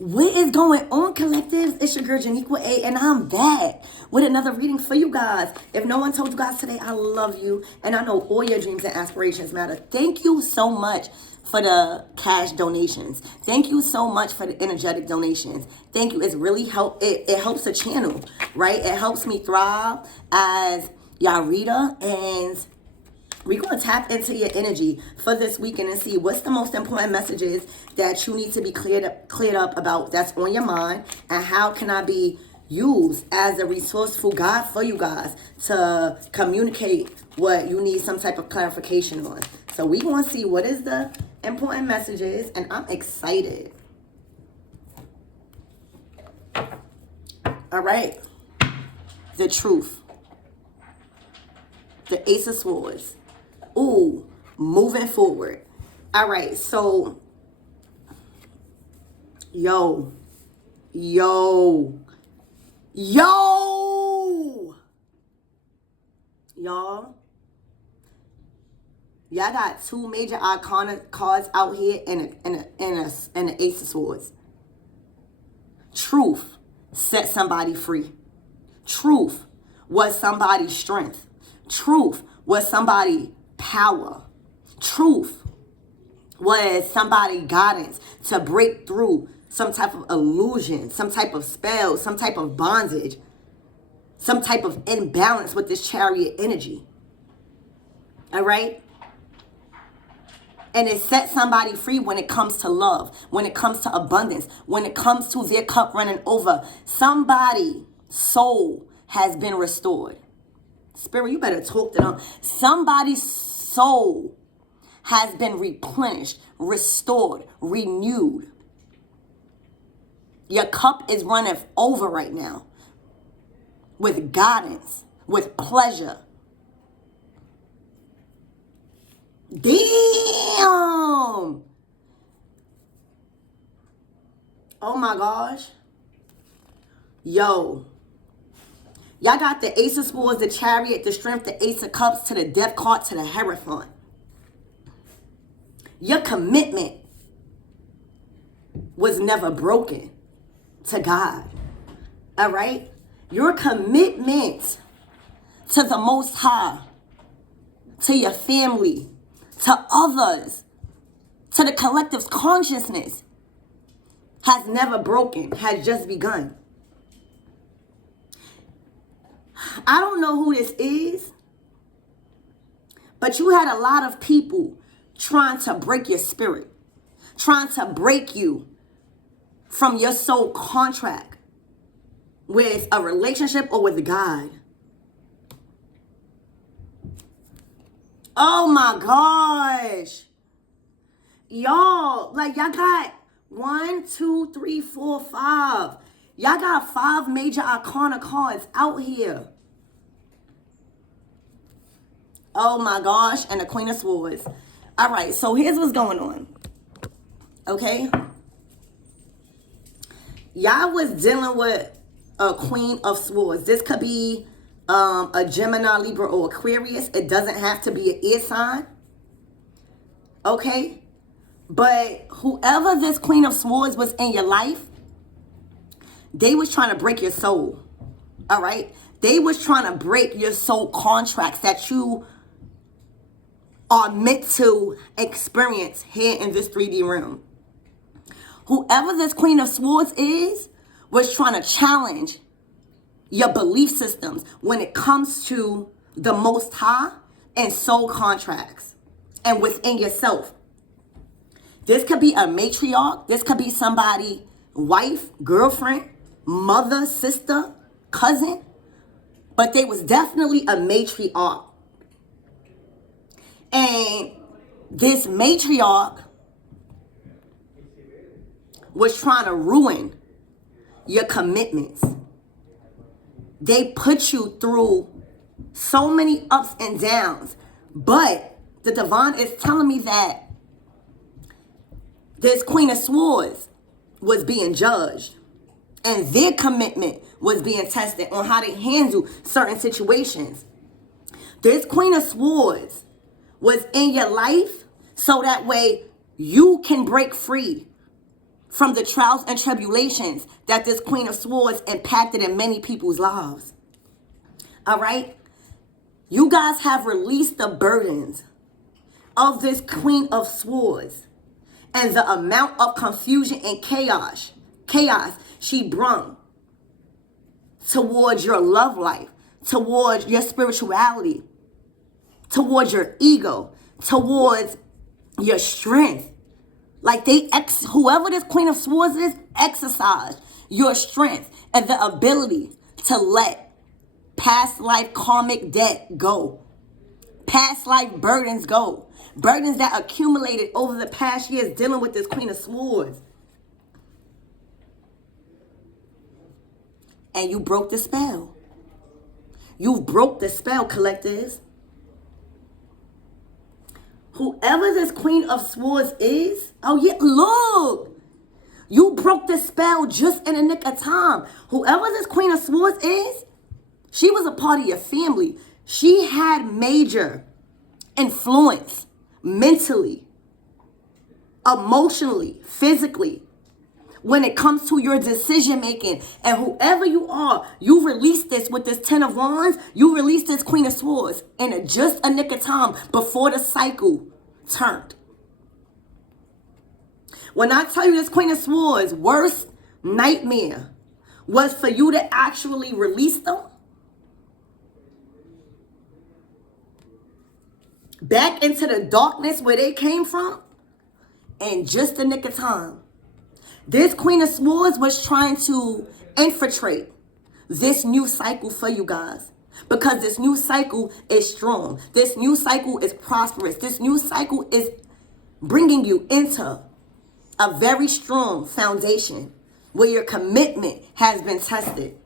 What is going on, collectives? It's your girl Janiqua A, and I'm back with another reading for you guys. If no one told you guys today, I love you, and I know all your dreams and aspirations matter. Thank you so much for the cash donations. Thank you so much for the energetic donations. Thank you. It's really it helps the channel, right? It helps me thrive as y'all reader, and we're going to tap into your energy for this weekend and see what's the most important messages that you need to be cleared up about that's on your mind, and how can I be used as a resourceful guide for you guys to communicate what you need some type of clarification on. So we're going to see what is the important messages, and I'm excited. All right. The truth. The Ace of Swords. Ooh, moving forward. All right, so yo, y'all, got two major arcana cards out here and an Ace of Swords. Truth set somebody free. Truth was somebody's strength. Truth was somebody power. Truth was somebody guidance to break through some type of illusion, some type of spell, some type of bondage, some type of imbalance with this Chariot energy. All right? And it sets somebody free when it comes to love, when it comes to abundance, when it comes to their cup running over. Somebody's soul has been restored. Spirit, you better talk to them. Somebody's soul has been replenished, restored, renewed. Your cup is running over right now with guidance, with pleasure. Damn! Oh my gosh. Yo. Y'all got the Ace of Swords, the Chariot, the Strength, the Ace of Cups, to the Death card, to the Hierophant. Your commitment was never broken to God. All right? Your commitment to the Most High, to your family, to others, to the collective's consciousness has never broken, has just begun. I don't know who this is, but you had a lot of people trying to break your spirit, trying to break you from your soul contract with a relationship or with God. Oh my gosh. Y'all got 1, 2, 3, 4, 5. Y'all got 5 major arcana cards out here. Oh my gosh. And the Queen of Swords. All right. So here's what's going on. Okay. Y'all was dealing with a Queen of Swords. This could be a Gemini, Libra, or Aquarius. It doesn't have to be an air sign. Okay. But whoever this Queen of Swords was in your life, they was trying to break your soul. All right. They was trying to break your soul contracts that you are meant to experience here in this 3D realm. Whoever this Queen of Swords is was trying to challenge your belief systems when it comes to the Most High and soul contracts and within yourself. This could be a matriarch. This could be somebody, wife, girlfriend, mother, sister, cousin. But they was definitely a matriarch. And this matriarch was trying to ruin your commitments. They put you through so many ups and downs. But the divine is telling me that this Queen of Swords was being judged. And their commitment was being tested on how to handle certain situations. This Queen of Swords was in your life so that way you can break free from the trials and tribulations that this Queen of Swords impacted in many people's lives. All right? You guys have released the burdens of this Queen of Swords and the amount of confusion and chaos she brought towards your love life, towards your spirituality, towards your ego, towards your strength. Like whoever this Queen of Swords is, exercise your strength and the ability to let past life karmic debt go. Past life burdens go. Burdens that accumulated over the past years dealing with this Queen of Swords. And you broke the spell. You broke the spell, collectives. Whoever this Queen of Swords is, oh yeah, look. You broke the spell just in the nick of time. Whoever this Queen of Swords is, she was a part of your family. She had major influence mentally, emotionally, physically, when it comes to your decision making. And whoever you are, you released this with this 10 of Wands. You released this Queen of Swords in just a nick of time before the cycle turned. When I tell you this Queen of Swords, worst nightmare was for you to actually release them back into the darkness where they came from in just a nick of time. This Queen of Swords was trying to infiltrate this new cycle for you guys. Because this new cycle is strong. This new cycle is prosperous. This new cycle is bringing you into a very strong foundation where your commitment has been tested.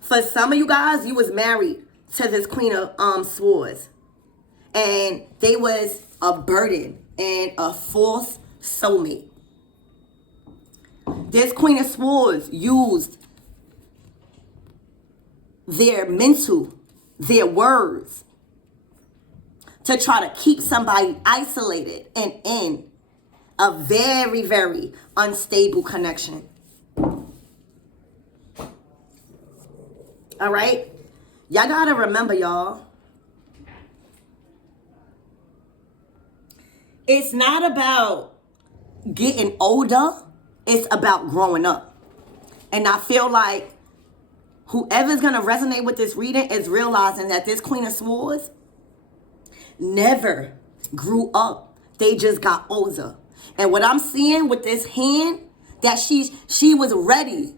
For some of you guys, you was married to this Queen of Swords. And they was a burden and a false soulmate. This Queen of Swords used their mental, their words, to try to keep somebody isolated and in a very, very unstable connection. All right? Y'all gotta remember, y'all. It's not about getting older. It's about growing up. And I feel like whoever's going to resonate with this reading is realizing that this Queen of Swords never grew up. They just got older. And what I'm seeing with this hand, that she was ready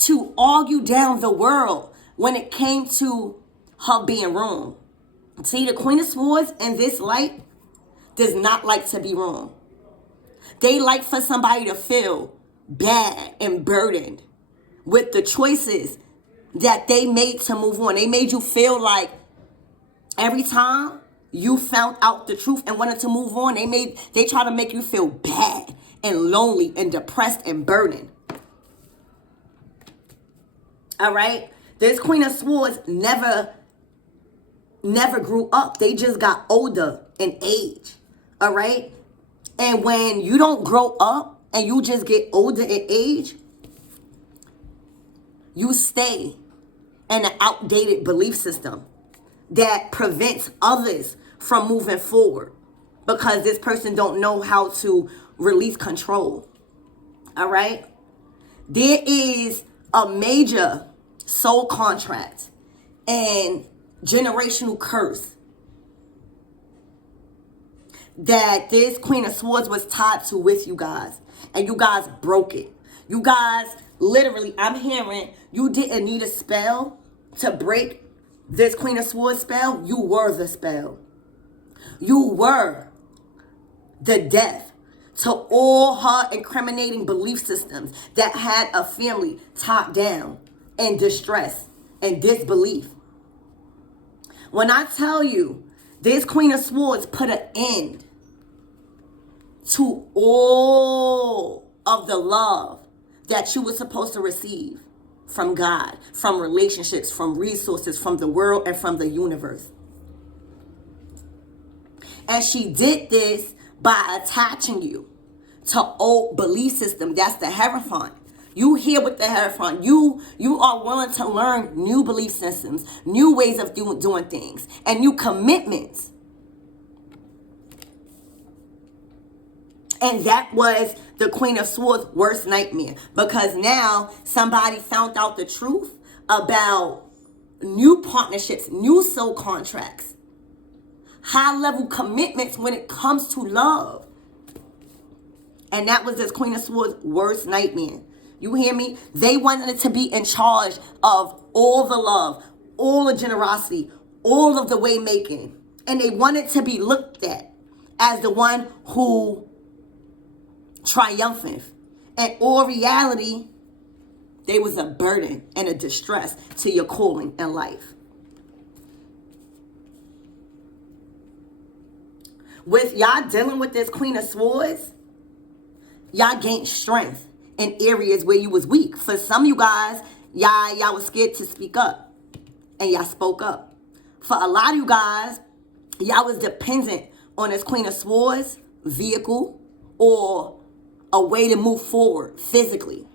to argue down the world when it came to her being wrong. See, the Queen of Swords in this light does not like to be wrong. They like for somebody to feel bad and burdened with the choices that they made to move on. They made you feel like every time you found out the truth and wanted to move on, they try to make you feel bad and lonely and depressed and burdened. All right? This Queen of Swords never grew up. They just got older in age. All right? And when you don't grow up and you just get older in age, you stay in an outdated belief system that prevents others from moving forward because this person don't know how to release control. All right? There is a major soul contract and generational curse that this Queen of Swords was tied to with you guys. And you guys broke it. You guys, literally, I'm hearing you didn't need a spell to break this Queen of Swords spell. You were the spell. You were the death to all her incriminating belief systems that had a family top down in distress and disbelief. When I tell you, this Queen of Swords put an end to all of the love that you were supposed to receive from God, from relationships, from resources, from the world, and from the universe. And she did this by attaching you to old belief system. That's the Hierophant. You here with the Hierophant. You are willing to learn new belief systems, new ways of doing things, and new commitments. And that was the Queen of Swords' worst nightmare, because now somebody found out the truth about new partnerships, new soul contracts, high-level commitments when it comes to love. And that was this Queen of Swords' worst nightmare. You hear me? They wanted to be in charge of all the love, all the generosity, all of the way making. And they wanted to be looked at as the one who triumphant. And all reality, they was a burden and a distress to your calling in life. With y'all dealing with this Queen of Swords, y'all gained strength in areas where you was weak. For some of you guys, y'all was scared to speak up, and y'all spoke up. For a lot of you guys, y'all was dependent on this Queen of Swords vehicle or a way to move forward physically.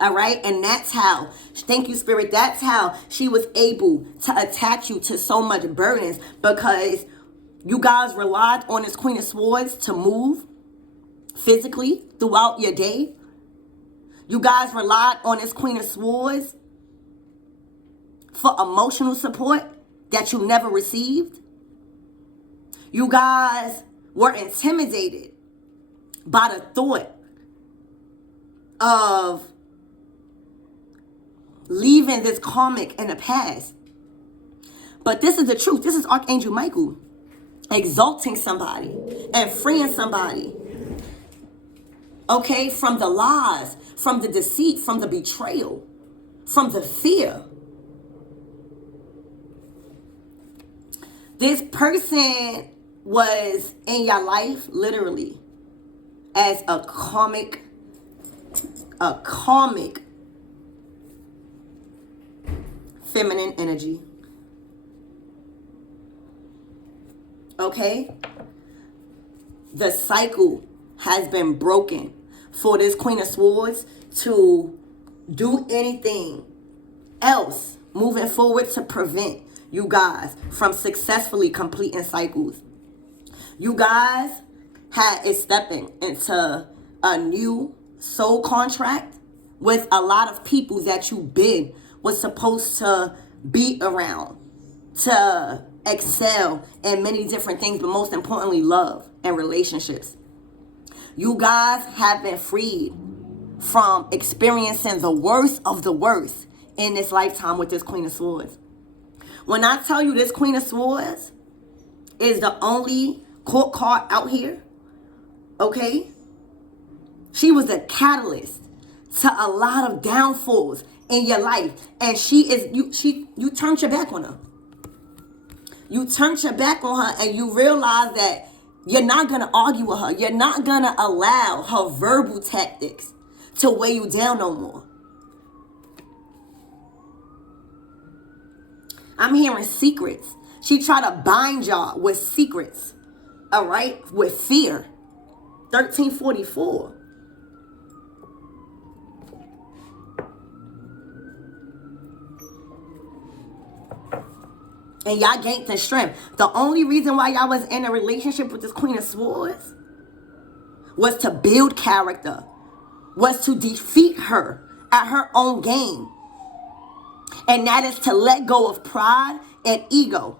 All right? And that's how, thank you, Spirit, that's how she was able to attach you to so much burdens, because you guys relied on this Queen of Swords to move physically throughout your day. You guys relied on this Queen of Swords for emotional support that you never received. You guys were intimidated by the thought of leaving this karmic in the past. But this is the truth. This is Archangel Michael exalting somebody and freeing somebody. Okay, from the lies, from the deceit, from the betrayal, from the fear. This person was in your life literally as a karmic feminine energy. Okay? The cycle has been broken for this Queen of Swords to do anything else moving forward to prevent you guys from successfully completing cycles. You guys is stepping into a new soul contract with a lot of people that was supposed to be around to excel in many different things, but most importantly, love and relationships. You guys have been freed from experiencing the worst of the worst in this lifetime with this Queen of Swords. When I tell you this Queen of Swords is the only court card out here, okay? She was a catalyst to a lot of downfalls in your life. And you turned your back on her. You turned your back on her and you realize that you're not going to argue with her. You're not going to allow her verbal tactics to weigh you down no more. I'm hearing secrets. She tried to bind y'all with secrets. All right? With fear. 1344. And y'all gained the strength. The only reason why y'all was in a relationship with this Queen of Swords was to build character. Was to defeat her at her own game. And that is to let go of pride and ego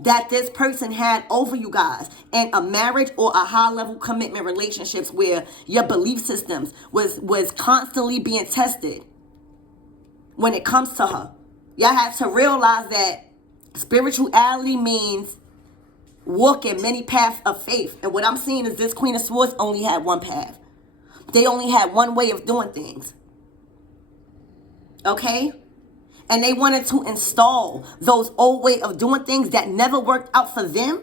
that this person had over you guys in a marriage or a high-level commitment relationships where your belief systems was constantly being tested when it comes to her. Y'all have to realize that spirituality means walking many paths of faith. And what I'm seeing is this Queen of Swords only had one path. They only had one way of doing things. Okay? And they wanted to install those old way of doing things that never worked out for them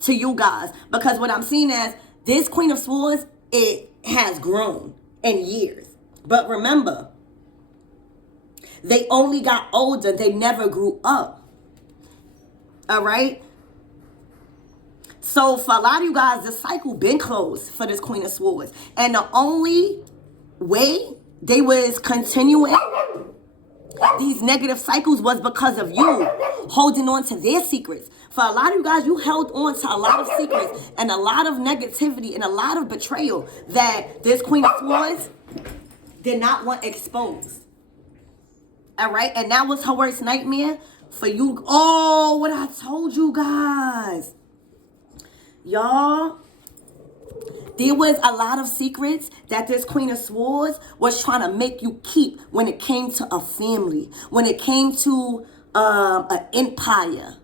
to you guys. Because what I'm seeing as this Queen of Swords, it has grown in years. But remember, they only got older. They never grew up. All right? So for a lot of you guys, the cycle been closed for this Queen of Swords. And the only way they was continuing these negative cycles was because of you holding on to their secrets. For a lot of you guys, you held on to a lot of secrets and a lot of negativity and a lot of betrayal that this Queen of Swords did not want exposed. All right? And that was her worst nightmare for you. Oh, what I told you guys. Y'all, there was a lot of secrets that this Queen of Swords was trying to make you keep when it came to a family, when it came to an empire.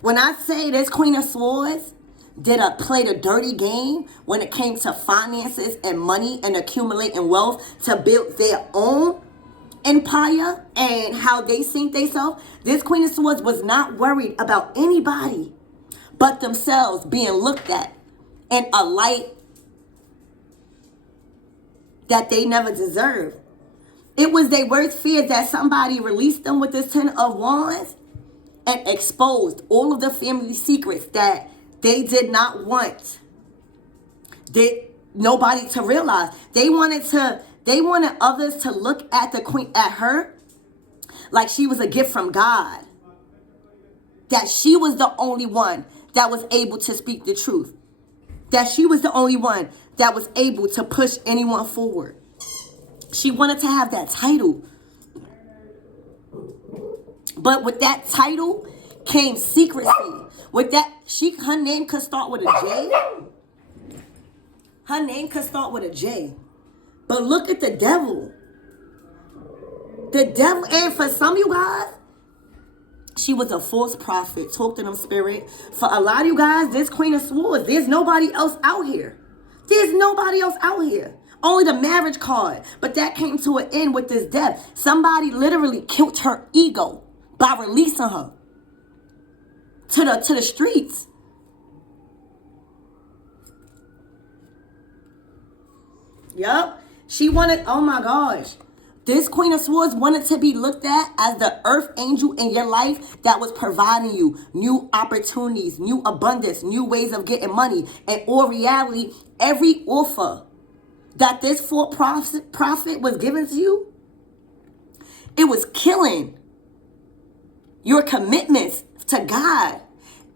When I say this Queen of Swords played a dirty game when it came to finances and money and accumulating wealth to build their own empire and how they seen themselves, this Queen of Swords was not worried about anybody but themselves being looked at in a light that they never deserved. It was their worst fear that somebody released them with this Ten of Wands and exposed all of the family secrets that they did not want nobody to realize. They wanted others to look at the queen, at her, like she was a gift from God. That she was the only one that was able to speak the truth. That she was the only one that was able to push anyone forward. She wanted to have that title. But with that title came secrecy. With that, her name could start with a J. Her name could start with a J. But look at the devil. The devil, and for some of you guys, she was a false prophet. Talk to them, spirit. For a lot of you guys, this Queen of Swords, there's nobody else out here. There's nobody else out here. Only the marriage card. But that came to an end with this death. Somebody literally killed her ego by releasing her to the streets. Yup. She wanted, oh my gosh. This Queen of Swords wanted to be looked at as the earth angel in your life that was providing you new opportunities, new abundance, new ways of getting money. And all reality, every offer that this false prophet was given to you, it was killing your commitments to God.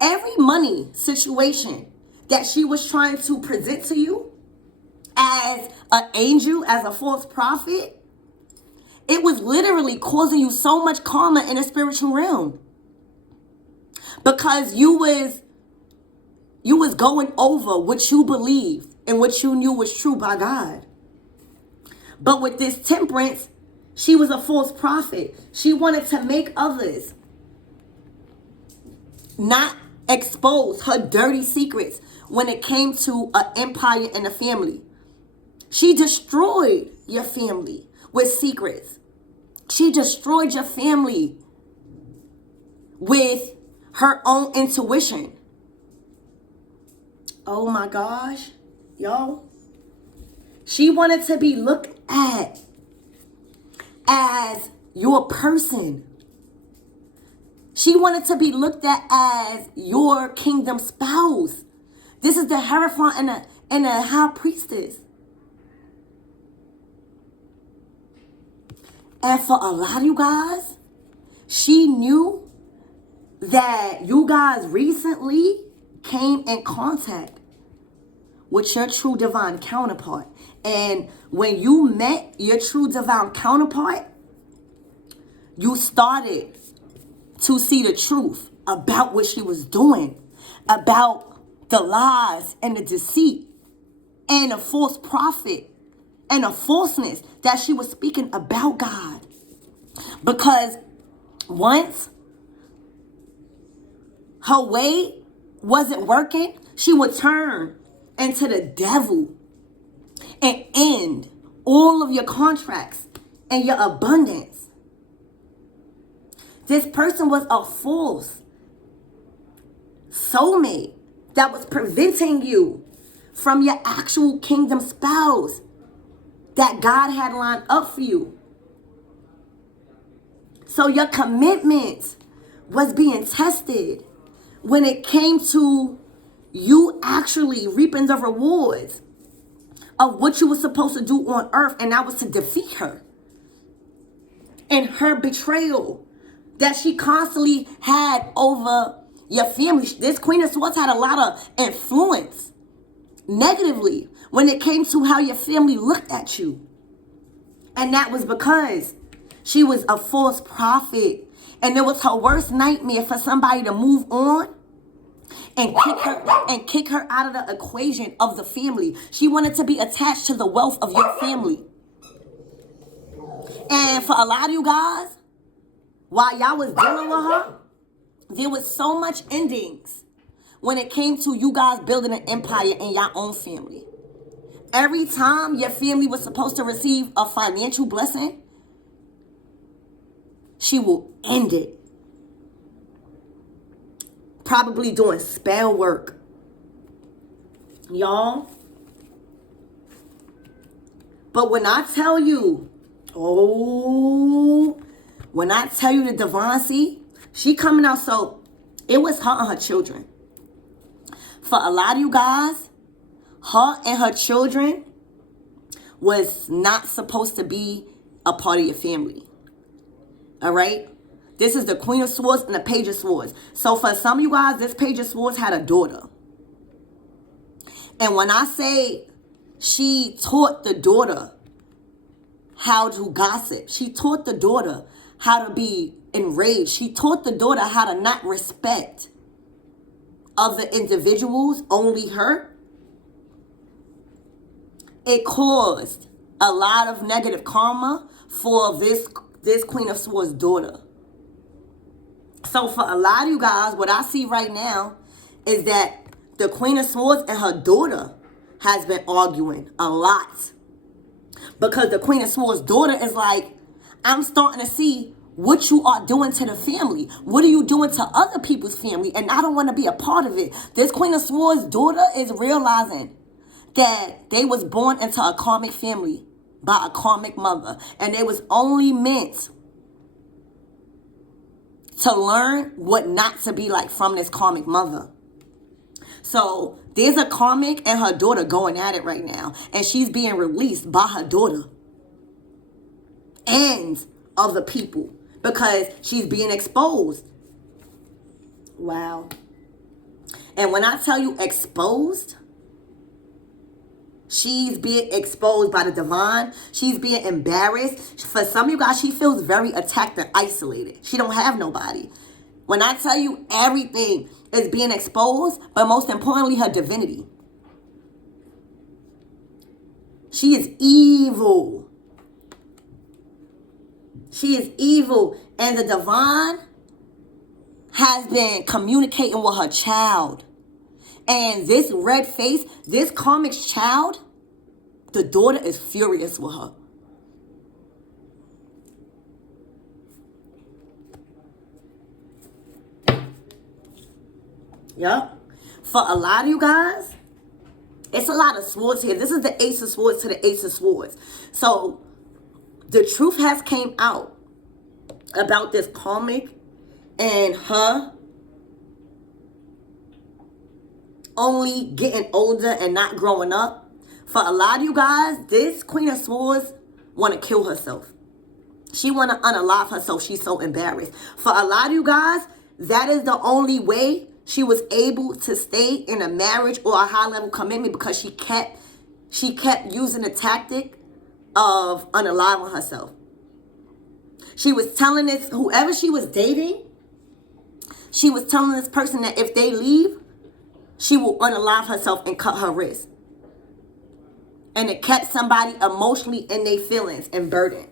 Every money situation that she was trying to present to you as an angel, as a false prophet, it was literally causing you so much karma in the spiritual realm. Because you was going over what you believed and what you knew was true by God. But with this temperance, she was a false prophet. She wanted to make others not expose her dirty secrets when it came to an empire and a family. She destroyed your family with secrets. She destroyed your family with her own intuition. Oh my gosh, y'all. She wanted to be looked at as your person. She wanted to be looked at as your kingdom spouse. This is the Hierophant and the High Priestess. And for a lot of you guys, she knew that you guys recently came in contact with your true divine counterpart. And when you met your true divine counterpart, you started to see the truth about what she was doing, about the lies and the deceit and the false prophet and the falseness that she was speaking about God. Because once her way wasn't working, she would turn into the devil and end all of your contracts and your abundance. This person was a false soulmate that was preventing you from your actual kingdom spouse that God had lined up for you. So your commitment was being tested when it came to you actually reaping the rewards of what you were supposed to do on earth, and that was to defeat her. And her betrayal that she constantly had over your family. This Queen of Swords had a lot of influence negatively when it came to how your family looked at you. And that was because she was a false prophet. And it was her worst nightmare for somebody to move on and kick her out of the equation of the family. She wanted to be attached to the wealth of your family. And for a lot of you guys, while y'all was dealing with her, there was so much endings when it came to you guys building an empire in your own family. Every time your family was supposed to receive a financial blessing, she will end it. Probably doing spell work. Y'all. But when I tell you, when I tell you the Devoncy, she coming out, so it was her and her children. For a lot of you guys, her and her children was not supposed to be a part of your family. All right? This is the Queen of Swords and the Page of Swords. So for some of you guys, this Page of Swords had a daughter. And when I say she taught the daughter how to gossip, she taught the daughter how to be enraged, she taught the daughter how to not respect other individuals, only her, it caused a lot of negative karma for this Queen of Swords daughter. So for a lot of you guys, what I see right now is that the Queen of Swords and her daughter has been arguing a lot. Because the Queen of Swords daughter is like, I'm starting to see what you are doing to the family. What are you doing to other people's family? And I don't want to be a part of it. This Queen of Swords daughter is realizing that they was born into a karmic family by a karmic mother. And they was only meant to learn what not to be like from this karmic mother. So there's a karmic and her daughter going at it right now. And she's being released by her daughter and other people because she's being exposed. Wow. And when I tell you exposed, she's being exposed by the divine. She's being embarrassed. For some of you guys, she feels very attacked and isolated. She don't have nobody. When I tell you everything is being exposed, but most importantly, her divinity. She is evil. She is evil. And the divine has been communicating with her child. And this red face, this karmic child, the daughter is furious with her. Yup. For a lot of you guys, it's a lot of swords here. This is the Ace of Swords to the Ace of Swords. So the truth has came out about this karmic and her only getting older and not growing up. For a lot of you guys, this Queen of Swords want to kill herself. She want to unalive herself. She's so embarrassed. For a lot of you guys, that is the only way she was able to stay in a marriage or a high level commitment, because she kept using the tactic of unaliving herself. She was telling this, whoever she was dating, she was telling this person that if they leave, she will unalive herself and cut her wrist. And it kept somebody emotionally in their feelings and burdened.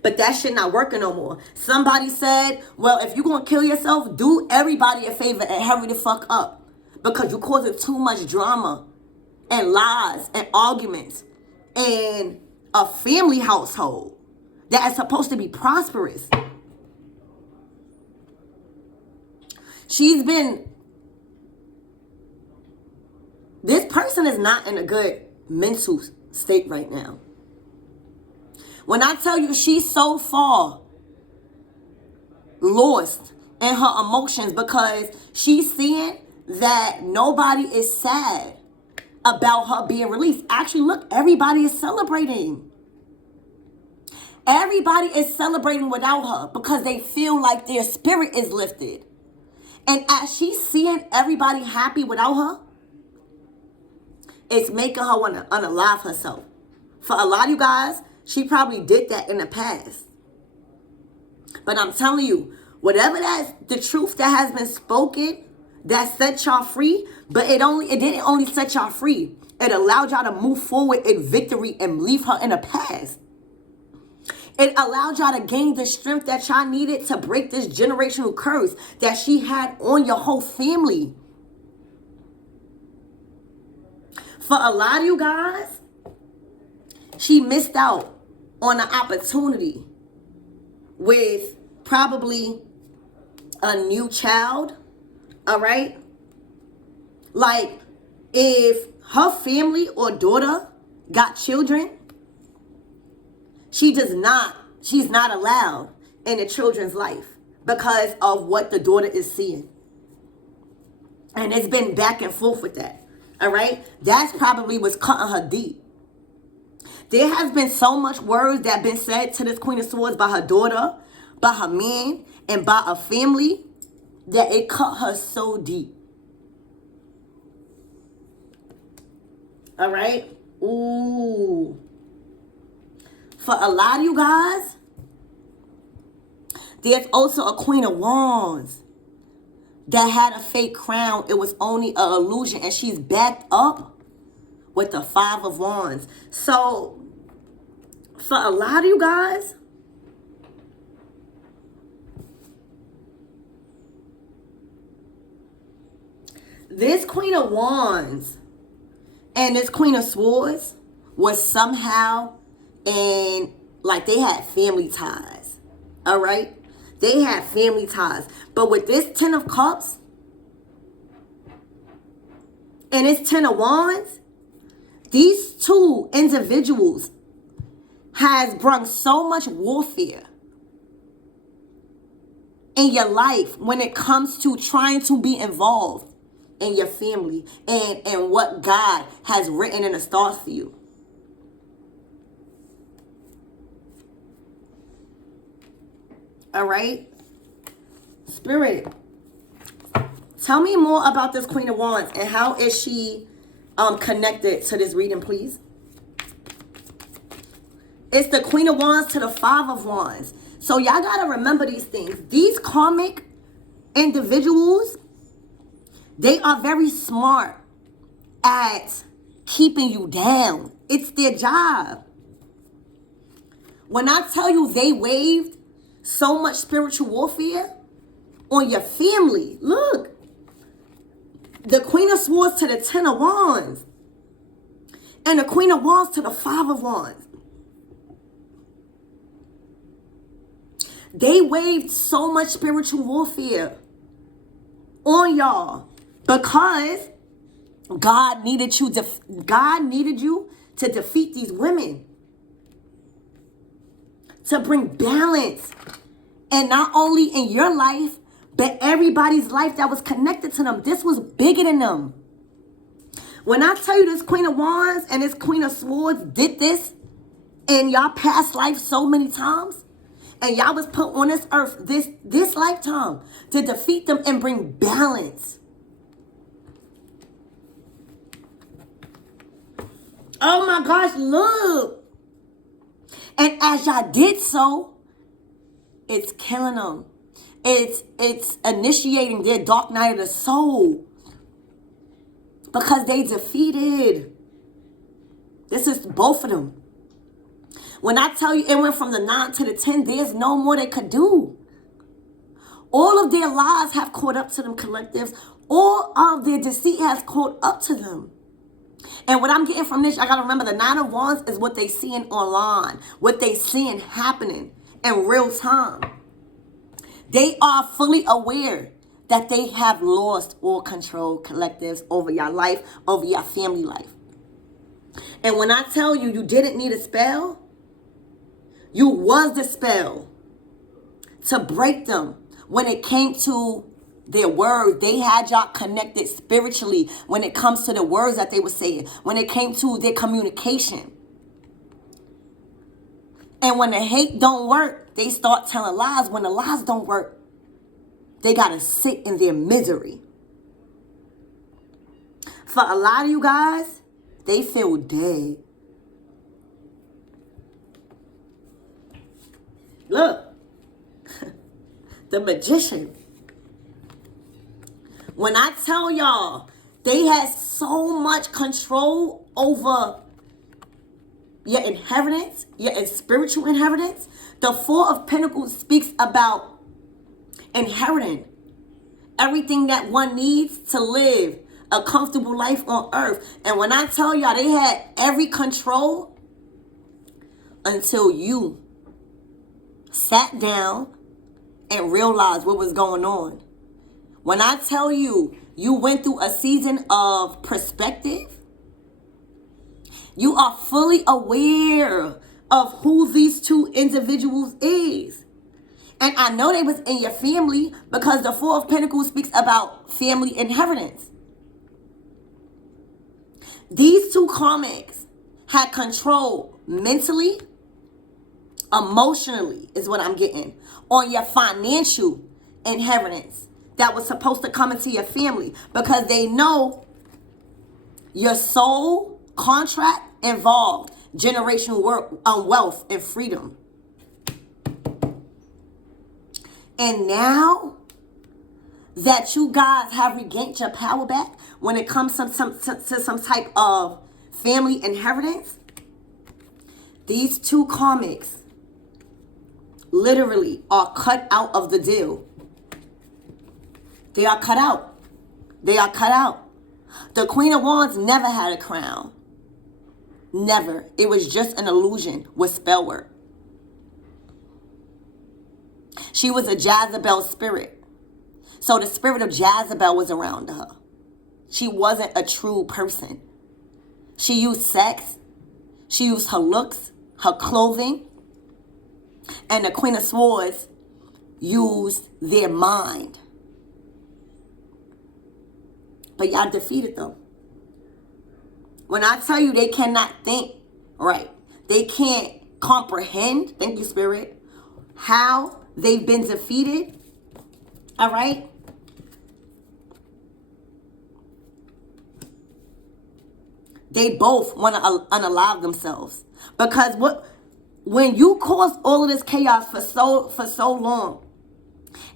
But that shit not working no more. Somebody said, well, if you're going to kill yourself, do everybody a favor and hurry the fuck up. Because you're causing too much drama and lies and arguments in a family household that is supposed to be prosperous. This person is not in a good mental state right now. When I tell you she's so far lost in her emotions because she's seeing that nobody is sad about her being released. Actually, look, everybody is celebrating. Everybody is celebrating without her because they feel like their spirit is lifted. And as she's seeing everybody happy without her, it's making her want to unalive herself. For a lot of you guys, she probably did that in the past. But I'm telling you, whatever that's the truth that has been spoken, that set y'all free, but it didn't only set y'all free. It allowed y'all to move forward in victory and leave her in the past. It allowed y'all to gain the strength that y'all needed to break this generational curse that she had on your whole family. For a lot of you guys, she missed out on an opportunity with probably a new child, all right? Like, if her family or daughter got children, she's not allowed in the children's life because of what the daughter is seeing. And it's been back and forth with that, all right? That's probably what's cutting her deep. There has been so much words that have been said to this Queen of Swords by her daughter, by her man, and by her family that it cut her so deep. All right? Ooh. For a lot of you guys, there's also a Queen of Wands that had a fake crown. It was only an illusion, and she's backed up with the Five of Wands. So, for a lot of you guys, this Queen of Wands and this Queen of Swords was somehow in, like, they had family ties. All right? They had family ties. But with this Ten of Cups and this Ten of Wands, these two individuals has brought so much warfare in your life when it comes to trying to be involved in your family and what God has written in the stars for you. All right? Spirit, tell me more about this Queen of Wands and how is she connected to this reading, please? It's the Queen of Wands to the Five of Wands. So y'all got to remember these things. These karmic individuals, they are very smart at keeping you down. It's their job. When I tell you they waved so much spiritual warfare on your family, look. The Queen of Swords to the Ten of Wands. And the Queen of Wands to the Five of Wands. They waved so much spiritual warfare on y'all because God needed you to defeat these women, to bring balance, and not only in your life, but everybody's life that was connected to them. This was bigger than them. When I tell you this Queen of Wands and this Queen of Swords did this in y'all past life so many times, and y'all was put on this earth this lifetime to defeat them and bring balance. Oh my gosh, look. And as y'all did so, it's killing them. It's initiating their dark night of the soul. Because they defeated. This is both of them. When I tell you it went from the 9 to the 10, there's no more they could do. All of their lies have caught up to them, collectives. All of their deceit has caught up to them. And what I'm getting from this, I got to remember the Nine of Wands is what they seeing online. What they seeing happening in real time. They are fully aware that they have lost all control, collectives, over your life, over your family life. And when I tell you, you didn't need a spell, you was the spell to break them when it came to their words. They had y'all connected spiritually when it comes to the words that they were saying, when it came to their communication. And when the hate don't work, they start telling lies. When the lies don't work, they got to sit in their misery. For a lot of you guys, they feel dead. Look, the Magician. When I tell y'all, they had so much control over your inheritance, your spiritual inheritance. The Four of Pentacles speaks about inheriting everything that one needs to live a comfortable life on earth. And when I tell y'all, they had every control until you sat down and realized what was going on. When I tell you, you went through a season of perspective, you are fully aware of who these two individuals is. And I know they was in your family because the Four of Pentacles speaks about family inheritance. These two karmics had control mentally, emotionally is what I'm getting, on your financial inheritance that was supposed to come into your family, because they know your soul contract involved generational wealth and freedom. And now that you guys have regained your power back when it comes to some type of family inheritance, these two karmics literally are cut out of the deal. They are cut out. They are cut out. The Queen of Wands never had a crown. Never. It was just an illusion with spell work. She was a Jezebel spirit. So the spirit of Jezebel was around her. She wasn't a true person. She used sex. She used her looks, her clothing. And the Queen of Swords used their mind. But y'all defeated them. When I tell you they cannot think right, they can't comprehend, thank you, Spirit, how they've been defeated, all right? They both want to unalive themselves. Because when you caused all of this chaos for so long,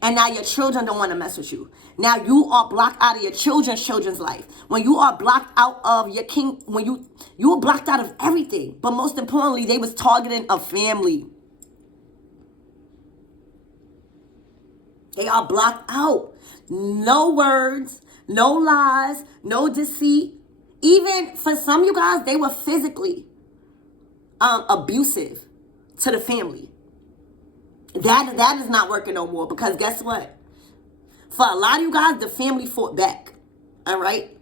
and now your children don't want to mess with you. Now you are blocked out of your children's life. When you are blocked out of your when you were blocked out of everything. But most importantly, they was targeting a family. They are blocked out. No words, no lies, no deceit. Even for some of you guys, they were physically abusive to the family. That is not working no more, because guess what? For a lot of you guys, the family fought back. All right?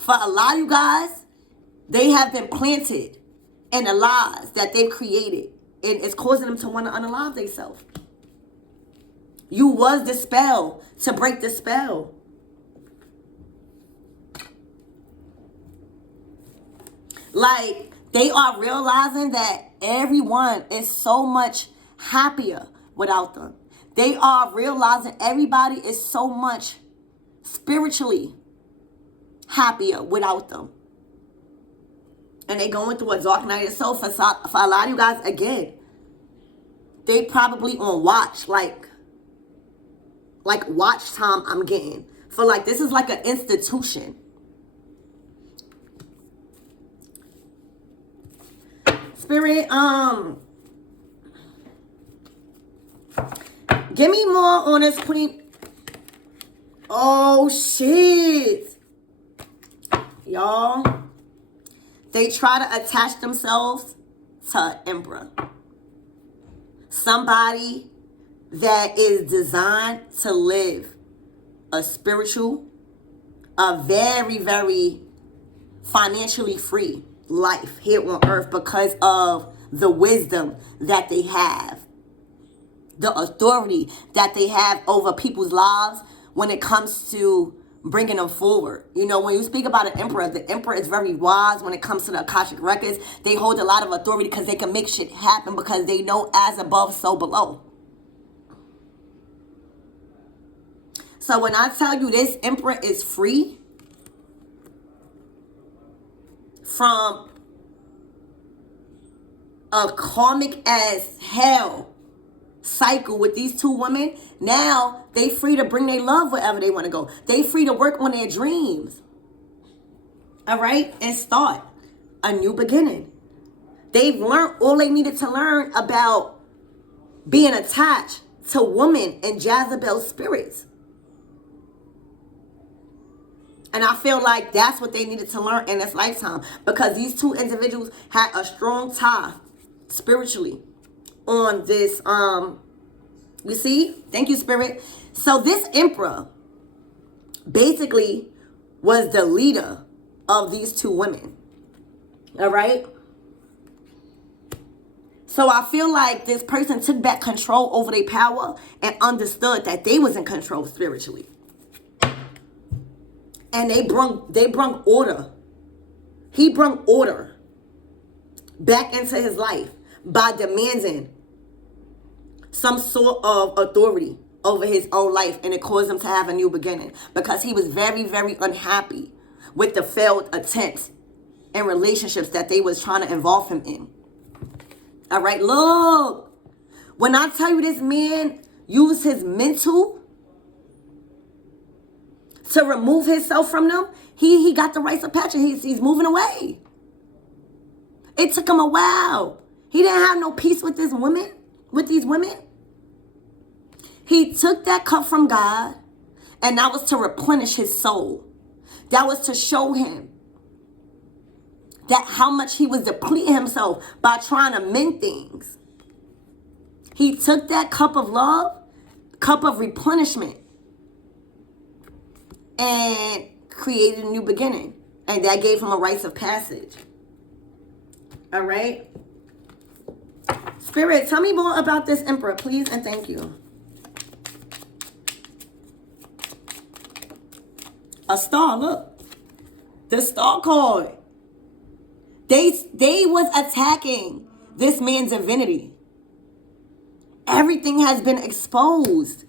For a lot of you guys, they have been planted in the lies that they've created, and it's causing them to want to unalive themselves. You was the spell to break the spell. Like, they are realizing that everyone is so much happier without them. They are realizing everybody is so much spiritually happier without them. And they going through a dark night of soul. For a lot of you guys, again, they probably on watch, like watch time I'm getting. For like, this is like an institution. Spirit, give me more on this Queen. Oh, shit. Y'all, they try to attach themselves to an emperor. Somebody that is designed to live a spiritual, a very, very financially free life here on earth because of the wisdom that they have. the authority that they have over people's lives when it comes to bringing them forward. You know, when you speak about an emperor, the emperor is very wise when it comes to the Akashic records. They hold a lot of authority because they can make shit happen because they know as above, so below. So when I tell you this emperor is free from a karmic as hell cycle with these two women, now they free to bring their love wherever they want to go. They free to work on their dreams. All right? And start a new beginning. They've learned all they needed to learn about being attached to women and Jezebel spirits. And I feel like that's what they needed to learn in this lifetime, because these two individuals had a strong tie spiritually on this, you see? Thank you, Spirit. So this emperor basically was the leader of these two women. All right? So I feel like this person took back control over their power and understood that they was in control spiritually. And they brung order. He brung order back into his life by demanding some sort of authority over his own life, and it caused him to have a new beginning because he was very, very unhappy with the failed attempts and relationships that they was trying to involve him in. All right, look, when I tell you this man used his mental to remove himself from them, he got the rites of passion. He's moving away. It took him a while. He didn't have no peace with these women. He took that cup from God, and that was to replenish his soul. That was to show him that how much he was depleting himself by trying to mend things. He took that cup of love, cup of replenishment, and created a new beginning. And that gave him a rites of passage. All right? Spirit, tell me more about this emperor, please, and thank you. A star, look. The star card. They was attacking this man's divinity. Everything has been exposed.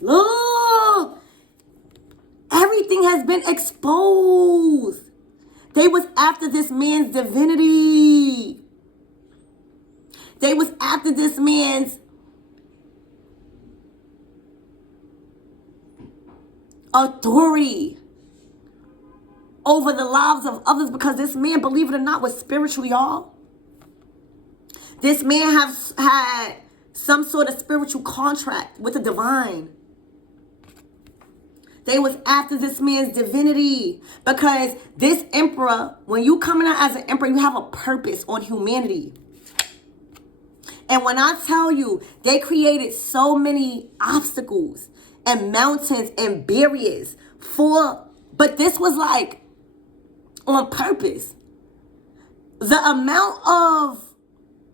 Look. Everything has been exposed. They was after this man's divinity. They was after this man's authority over the lives of others, because this man, believe it or not, was spiritual, y'all. This man has had some sort of spiritual contract with the divine. They was after this man's divinity, because this emperor, when you coming out as an emperor, you have a purpose on humanity. And when I tell you, they created so many obstacles and mountains and barriers but this was like on purpose. The amount of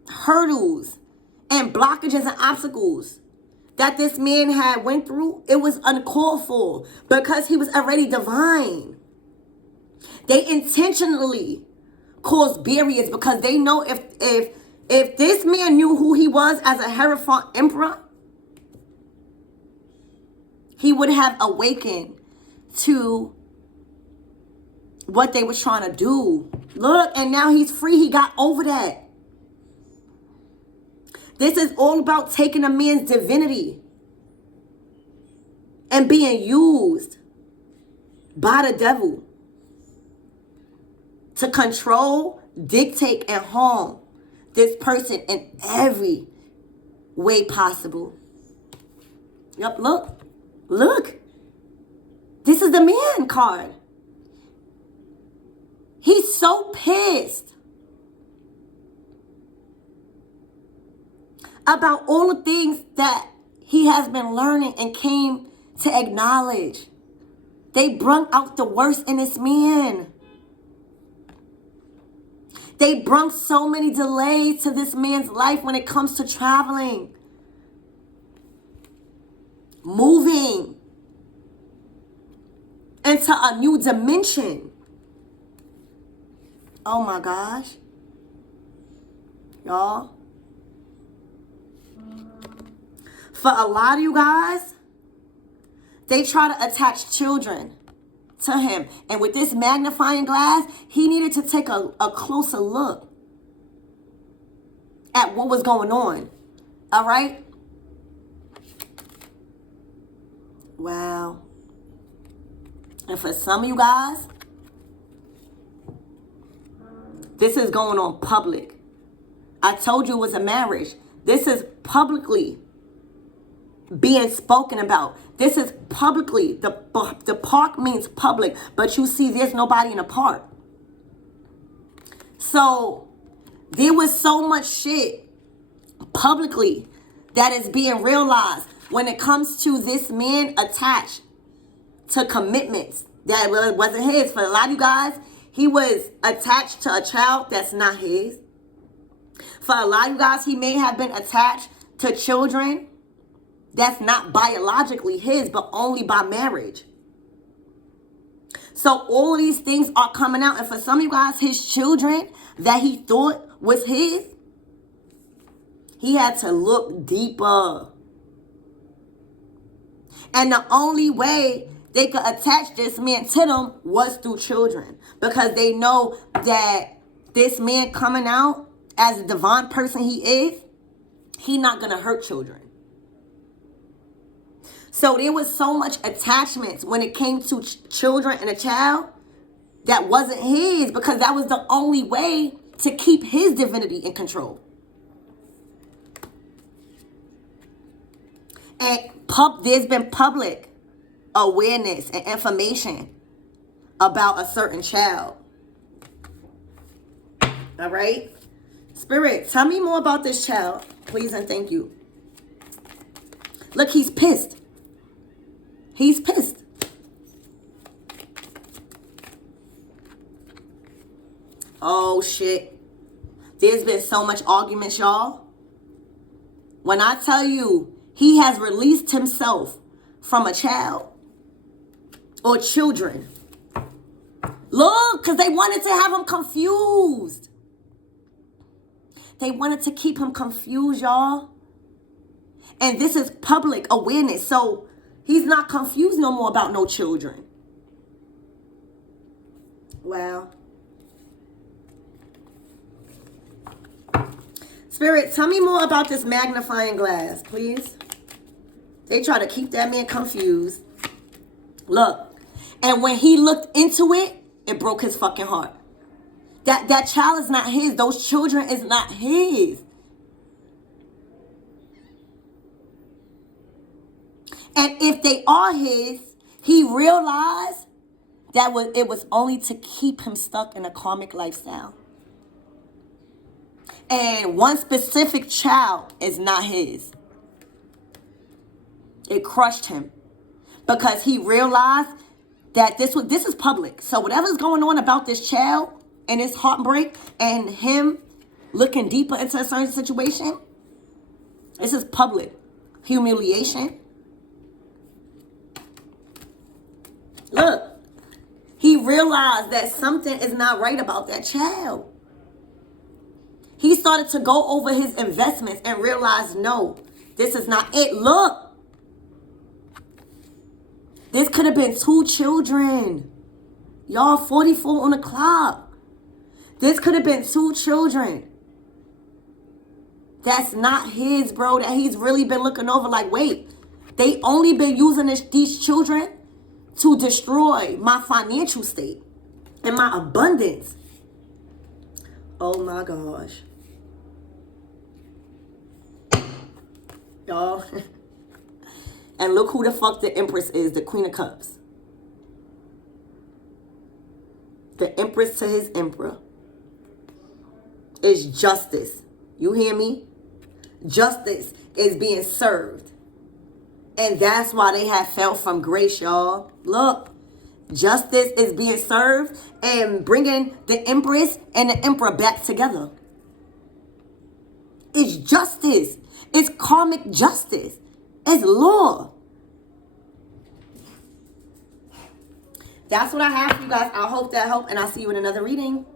hurdles and blockages and obstacles that this man had went through, it was uncalled for, because he was already divine. They intentionally caused barriers because they know if this man knew who he was as a Hierophant emperor, he would have awakened to what they were trying to do. Look, and now he's free. He got over that. This is all about taking a man's divinity and being used by the devil to control, dictate, and harm this person in every way possible. Yep, look. Look. This is the man card. He's so pissed about all the things that he has been learning and came to acknowledge. They brought out the worst in this man. They brought so many delays to this man's life when it comes to traveling, moving into a new dimension. Oh my gosh. Y'all. For a lot of you guys, they try to attach children to him. And with this magnifying glass, he needed to take a closer look at what was going on. All right? Wow. And for some of you guys, this is going on public. I told you it was a marriage. This is publicly being spoken about. This is publicly. The park means public, but you see there's nobody in the park. So there was so much shit publicly that is being realized when it comes to this man attached to commitments that wasn't his. For a lot of you guys, he was attached to a child that's not his. For a lot of you guys, he may have been attached to children that's not biologically his, but only by marriage. So all of these things are coming out. And for some of you guys, his children that he thought was his, he had to look deeper. And the only way they could attach this man to them was through children. Because they know that this man coming out as the divine person he is, he not going to hurt children. So there was so much attachments when it came to children and a child that wasn't his, because that was the only way to keep his divinity in control. And there's been public awareness and information about a certain child. All right? Spirit, tell me more about this child, please and thank you. Look, he's pissed. He's pissed. Oh, shit. There's been so much arguments, y'all. When I tell you, he has released himself from a child or children. Look, because they wanted to have him confused. They wanted to keep him confused, y'all. And this is public awareness. So he's not confused no more about no children. Wow. Spirit, tell me more about this magnifying glass, please. They try to keep that man confused. Look. And when he looked into it, it broke his fucking heart. That child is not his. Those children is not his. And if they are his, he realized that it was only to keep him stuck in a karmic lifestyle. And one specific child is not his. It crushed him because he realized that this is public. So whatever's going on about this child and his heartbreak and him looking deeper into a certain situation, this is public humiliation. Look, he realized that something is not right about that child. He started to go over his investments and realized, no, this is not it. Look, this could have been 2 children. Y'all, 44 on the clock. This could have been 2 children. That's not his, bro. That he's really been looking over like, wait, they only been using these children to destroy my financial state and my abundance. Oh my gosh. Y'all. And look who the fuck the Empress is, the Queen of Cups. The Empress to his Emperor is justice. You hear me? Justice is being served. And that's why they have fell from grace, y'all. Look, Justice is being served and bringing the Empress and the Emperor back together. It's justice. It's karmic justice. It's law. That's what I have for you guys. I hope that helped, and I'll see you in another reading.